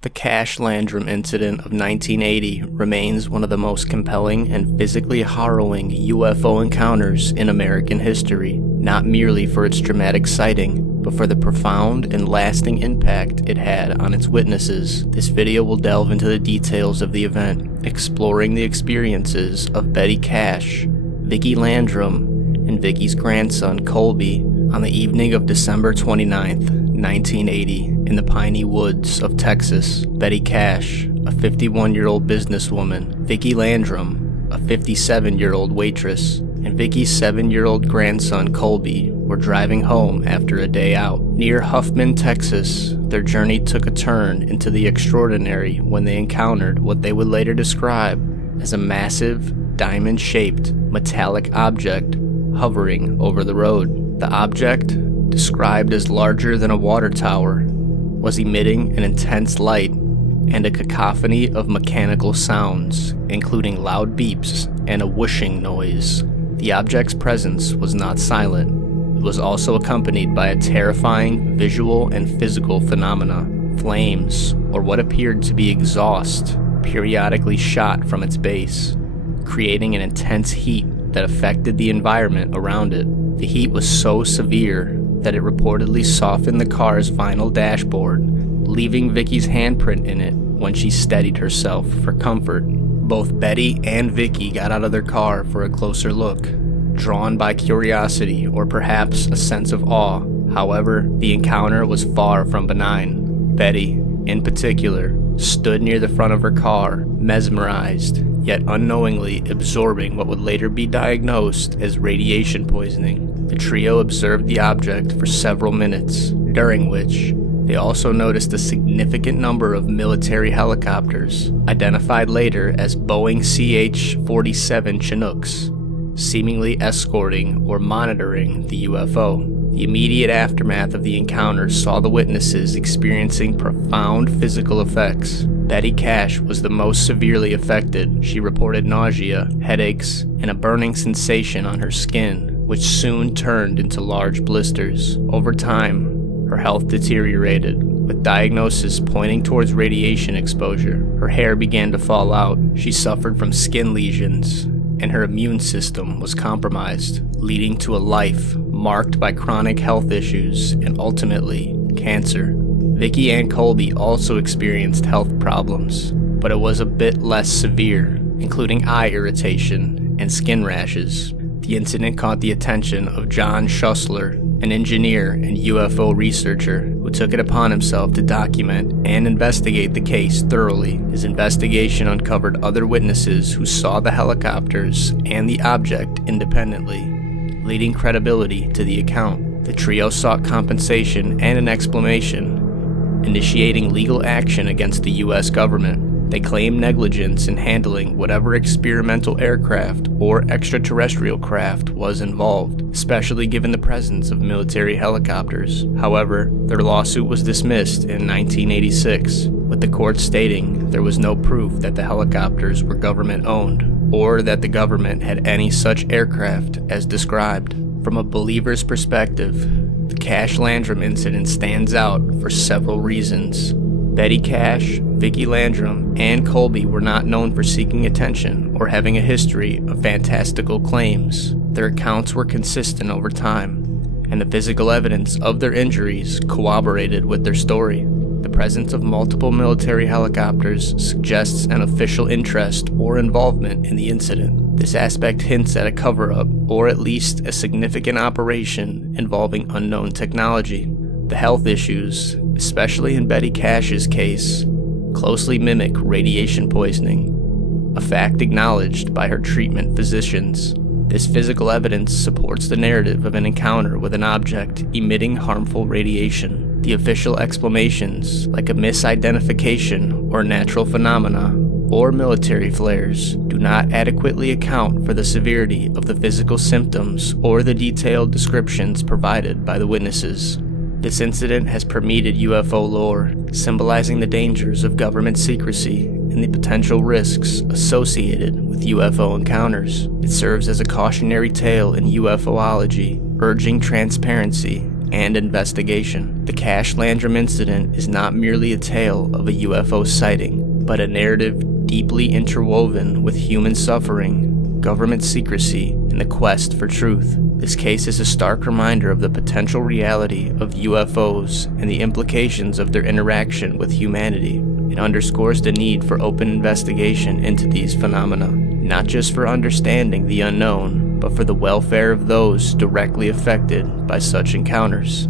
The Cash-Landrum incident of 1980 remains one of the most compelling and physically harrowing UFO encounters in American history, not merely for its dramatic sighting, but for the profound and lasting impact it had on its witnesses. This video will delve into the details of the event, exploring the experiences of Betty Cash, Vickie Landrum, and Vickie's grandson Colby on the evening of December 29th, 1980, in the piney woods of Texas. Betty Cash, a 51-year-old businesswoman, Vickie Landrum, a 57-year-old waitress, and Vickie's 7-year-old grandson Colby were driving home after a day out. Near Huffman, Texas, their journey took a turn into the extraordinary when they encountered what they would later describe as a massive, diamond-shaped, metallic object hovering over the road. The object, described as larger than a water tower, was emitting an intense light and a cacophony of mechanical sounds, including loud beeps and a whooshing noise. The object's presence was not silent. It was also accompanied by a terrifying visual and physical phenomena. Flames, or what appeared to be exhaust, periodically shot from its base, creating an intense heat that affected the environment around it. The heat was so severe that it reportedly softened the car's vinyl dashboard, leaving Vickie's handprint in it when she steadied herself for comfort. Both Betty and Vickie got out of their car for a closer look, drawn by curiosity or perhaps a sense of awe. However, the encounter was far from benign. Betty, in particular, stood near the front of her car, mesmerized, yet unknowingly absorbing what would later be diagnosed as radiation poisoning. The trio observed the object for several minutes, during which they also noticed a significant number of military helicopters, identified later as Boeing CH-47 Chinooks, seemingly escorting or monitoring the UFO. The immediate aftermath of the encounter saw the witnesses experiencing profound physical effects. Betty Cash was the most severely affected. She reported nausea, headaches, and a burning sensation on her skin, which soon turned into large blisters. Over time, her health deteriorated, with diagnosis pointing towards radiation exposure. Her hair began to fall out, she suffered from skin lesions, and her immune system was compromised, leading to a life marked by chronic health issues and ultimately cancer. Vickie and Colby also experienced health problems, but it was a bit less severe, including eye irritation and skin rashes. The incident caught the attention of John Schussler, an engineer and UFO researcher who took it upon himself to document and investigate the case thoroughly. His investigation uncovered other witnesses who saw the helicopters and the object independently, leading credibility to the account. The trio sought compensation and an explanation, initiating legal action against the U.S. government. They claimed negligence in handling whatever experimental aircraft or extraterrestrial craft was involved, especially given the presence of military helicopters. However, their lawsuit was dismissed in 1986, with the court stating there was no proof that the helicopters were government-owned, or that the government had any such aircraft as described. From a believer's perspective, the Cash-Landrum incident stands out for several reasons. Betty Cash, Vickie Landrum, and Colby were not known for seeking attention or having a history of fantastical claims. Their accounts were consistent over time, and the physical evidence of their injuries corroborated with their story. The presence of multiple military helicopters suggests an official interest or involvement in the incident. This aspect hints at a cover-up, or at least a significant operation involving unknown technology. The health issues, especially in Betty Cash's case, closely mimic radiation poisoning, a fact acknowledged by her treatment physicians. This physical evidence supports the narrative of an encounter with an object emitting harmful radiation. The official explanations, like a misidentification or natural phenomena, or military flares, do not adequately account for the severity of the physical symptoms or the detailed descriptions provided by the witnesses. This incident has permeated UFO lore, symbolizing the dangers of government secrecy and the potential risks associated with UFO encounters. It serves as a cautionary tale in UFOlogy, urging transparency and investigation. The Cash-Landrum incident is not merely a tale of a UFO sighting, but a narrative deeply interwoven with human suffering, government secrecy, and the quest for truth. This case is a stark reminder of the potential reality of UFOs and the implications of their interaction with humanity. It underscores the need for open investigation into these phenomena, not just for understanding the unknown, but for the welfare of those directly affected by such encounters.